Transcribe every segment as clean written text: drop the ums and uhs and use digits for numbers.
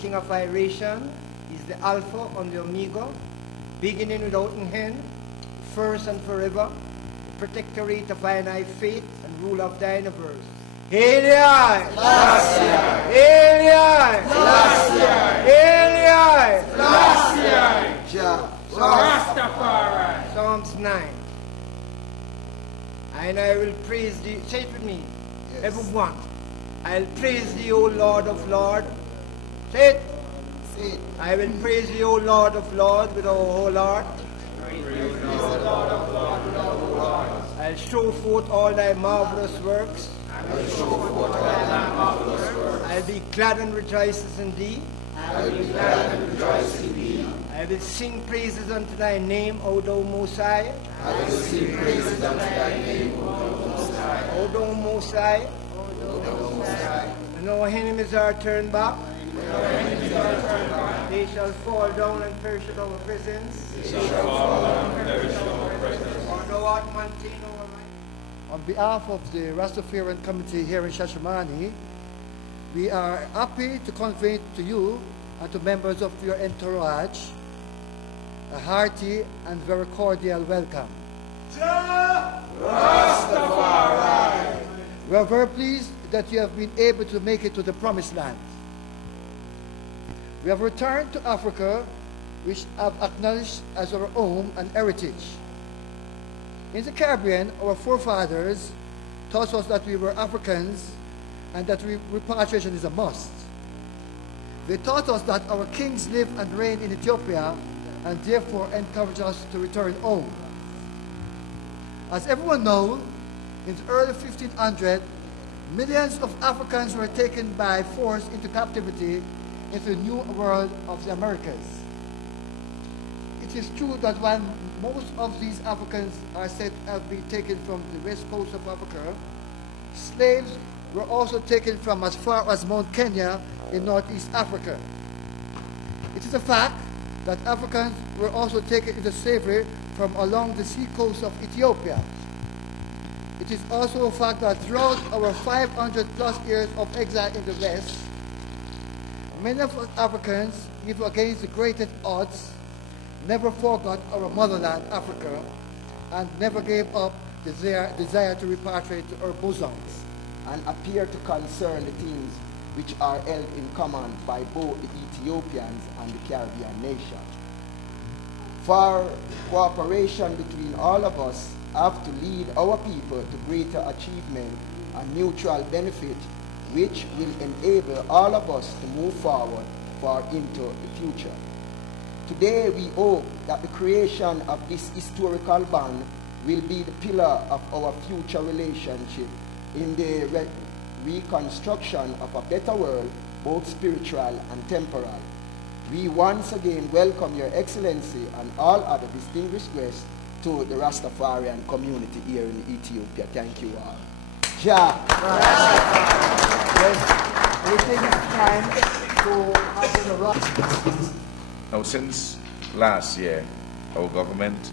King of Iration is the Alpha and the Omega, beginning without an end, first and forever, the protectorate of thine faith and rule of thine universe. Hail! Rastafari. Psalms 9. And I will praise thee. Say it with me. Yes. Everyone. I'll praise thee, O Lord of Lords. Say it. Say it. I will praise thee, O Lord of Lords, with our whole heart. I'll show forth all thy marvelous works. I'll be glad and rejoices in thee. I will sing praises unto thy name, O thou Most High. I will sing praises unto thy name, O thou Most High. And our enemies are turned back. They shall fall down and perish at our presence. On behalf of the Rastafarian community here in Shashamane, we are happy to convey to you and to members of your entourage a hearty and very cordial welcome. Rastafari! We are very pleased that you have been able to make it to the Promised Land. We have returned to Africa, which have acknowledged as our home and heritage. In the Caribbean, our forefathers taught us that we were Africans and that repatriation is a must. They taught us that our kings live and reign in Ethiopia and therefore encouraged us to return home. As everyone knows, in the early 1500s, millions of Africans were taken by force into captivity into the new world of the Americas. It is true that while most of these Africans are said to have been taken from the west coast of Africa, slaves were also taken from as far as Mount Kenya in Northeast Africa. It is a fact that Africans were also taken into slavery from along the sea coast of Ethiopia. It is also a fact that throughout our 500 plus years of exile in the West, many of us Africans, even against the greatest odds, never forgot our motherland, Africa, and never gave up the desire to repatriate to our bosoms. And appear to concern the things which are held in common by both the Ethiopians and the Caribbean nation. For cooperation between all of us have to lead our people to greater achievement and mutual benefit, which will enable all of us to move forward far into the future. Today we hope that the creation of this historical bond will be the pillar of our future relationship in the reconstruction of a better world, both spiritual and temporal. We once again welcome Your Excellency and all other distinguished guests to the Rastafarian community here in Ethiopia. Thank you all. Ja. We take this time to have the Now, since last year, our government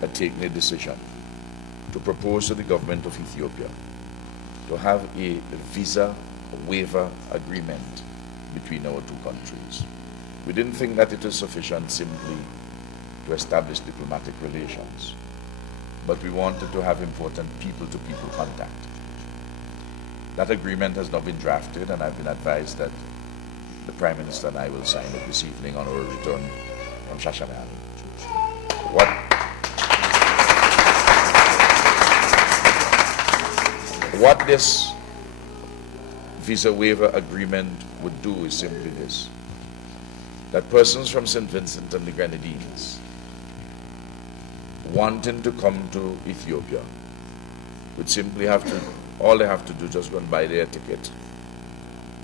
had taken a decision to propose to the government of Ethiopia to have a visa waiver agreement between our two countries. We didn't think that it was sufficient simply to establish diplomatic relations, but we wanted to have important people-to-people contact. That agreement has now been drafted, and I've been advised that the Prime Minister and I will sign it this evening on our return from Shashamane. What this visa waiver agreement would do is simply this: that persons from St. Vincent and the Grenadines wanting to come to Ethiopia would simply have to, all they have to do, just go and buy their ticket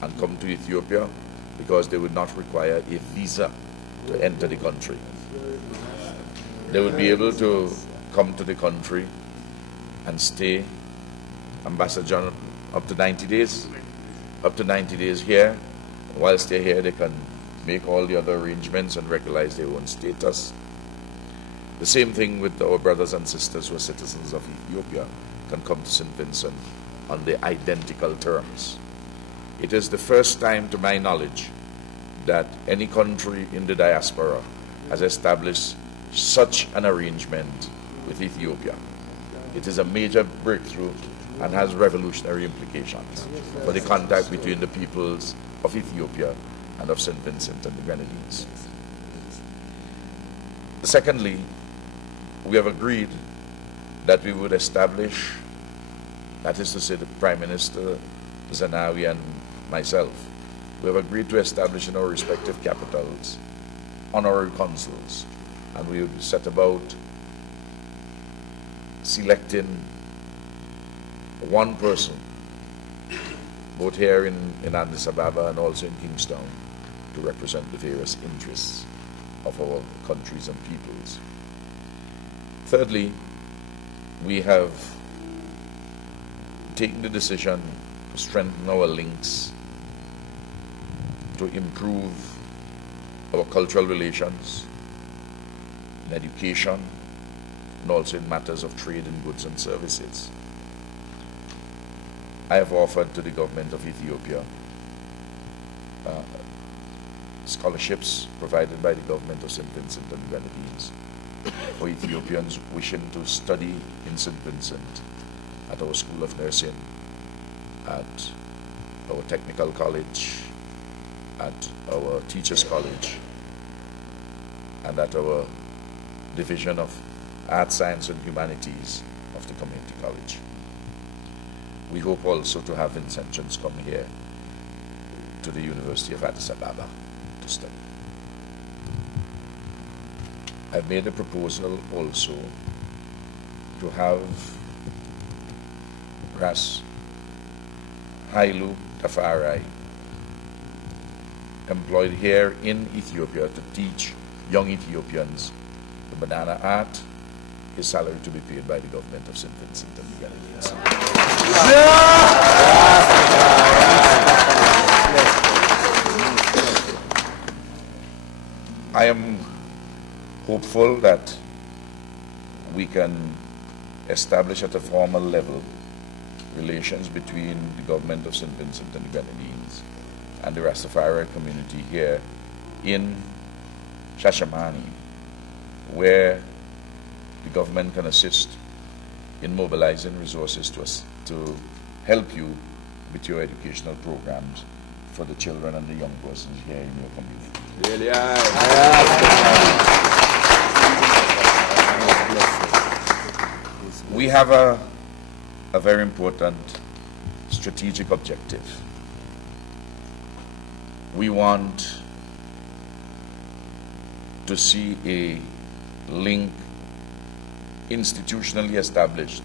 and come to Ethiopia, because they would not require a visa to enter the country. They would be able to come to the country and stay Ambassador John, up to 90 days. Up to 90 days here. Whilst they're here, they can make all the other arrangements and regularize their own status. The same thing with our brothers and sisters who are citizens of Ethiopia, can come to St. Vincent on the identical terms. It is the first time, to my knowledge, that any country in the diaspora has established such an arrangement with Ethiopia. It is a major breakthrough and has revolutionary implications for the contact between the peoples of Ethiopia and of St. Vincent and the Grenadines. Secondly, we have agreed that we would establish, that is to say the Prime Minister, Zenawi, and myself, we have agreed to establish in our respective capitals honorary consuls, and we would set about selecting one person, both here in Addis Ababa and also in Kingstown, to represent the various interests of our countries and peoples. Thirdly, we have taken the decision to strengthen our links, to improve our cultural relations, in education, and also in matters of trade in goods and services. I have offered to the government of Ethiopia scholarships provided by the government of St. Vincent and the Grenadines for Ethiopians wishing to study in St. Vincent at our School of Nursing, at our Technical College, at our Teachers College, and at our Division of Arts, Science and Humanities of the Community College. We hope also to have Vincentians come here to the University of Addis Ababa to study. I've made a proposal also to have Ras Hailu Tafarai employed here in Ethiopia to teach young Ethiopians the banana art, his salary to be paid by the government of St. Vincent and the Grenadines. I am hopeful that we can establish at a formal level relations between the government of St. Vincent and the Grenadines and the Rastafari community here in Shashamani, where the government can assist in mobilizing resources to help you with your educational programs for the children and the young persons here in your community. Really, We have a very important strategic objective. We want to see a link institutionally established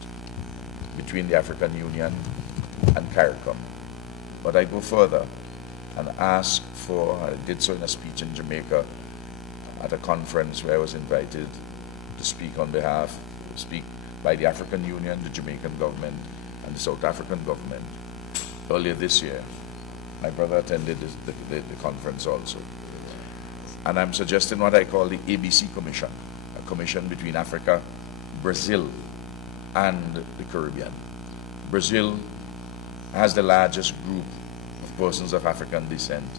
between the African Union and CARICOM. But I go further and ask for, I did so in a speech in Jamaica at a conference where I was invited to speak on behalf, speak by the African Union, the Jamaican government, and the South African government. Earlier this year, my brother attended the conference also. And I'm suggesting what I call the ABC Commission, a commission between Africa, Brazil, and the Caribbean. Brazil has the largest group of persons of African descent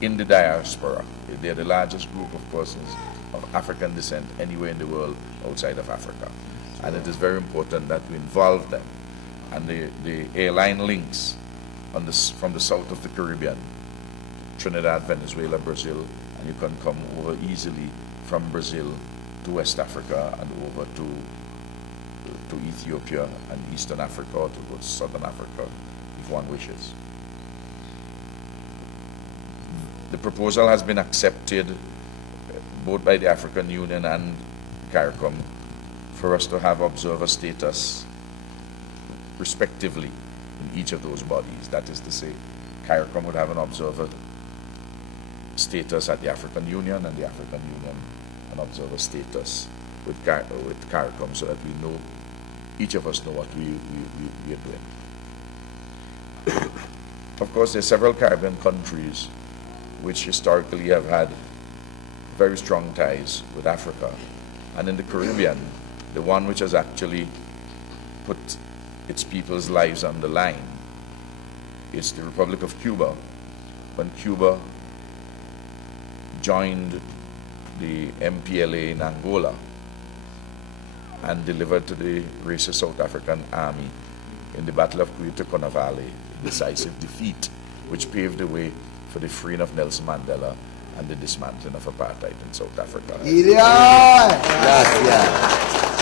in the diaspora. They're the largest group of persons of African descent anywhere in the world outside of Africa. And it is very important that we involve them. And the airline links on from the south of the Caribbean, Trinidad, Venezuela, Brazil, and you can come over easily from Brazil to West Africa and over to Ethiopia and Eastern Africa, or to go to Southern Africa if one wishes. The proposal has been accepted both by the African Union and CARICOM for us to have observer status respectively in each of those bodies. That is to say, CARICOM would have an observer status at the African Union, and the African Union an observer status with CARICOM, so that we know each of us know what we are doing. Of course, there are several Caribbean countries which historically have had very strong ties with Africa. And in the Caribbean, the one which has actually put its people's lives on the line is the Republic of Cuba. When Cuba joined the MPLA in Angola and delivered to the racist South African army in the Battle of Cuito Valley, a decisive defeat which paved the way for the freeing of Nelson Mandela and the dismantling of apartheid in South Africa. Yes.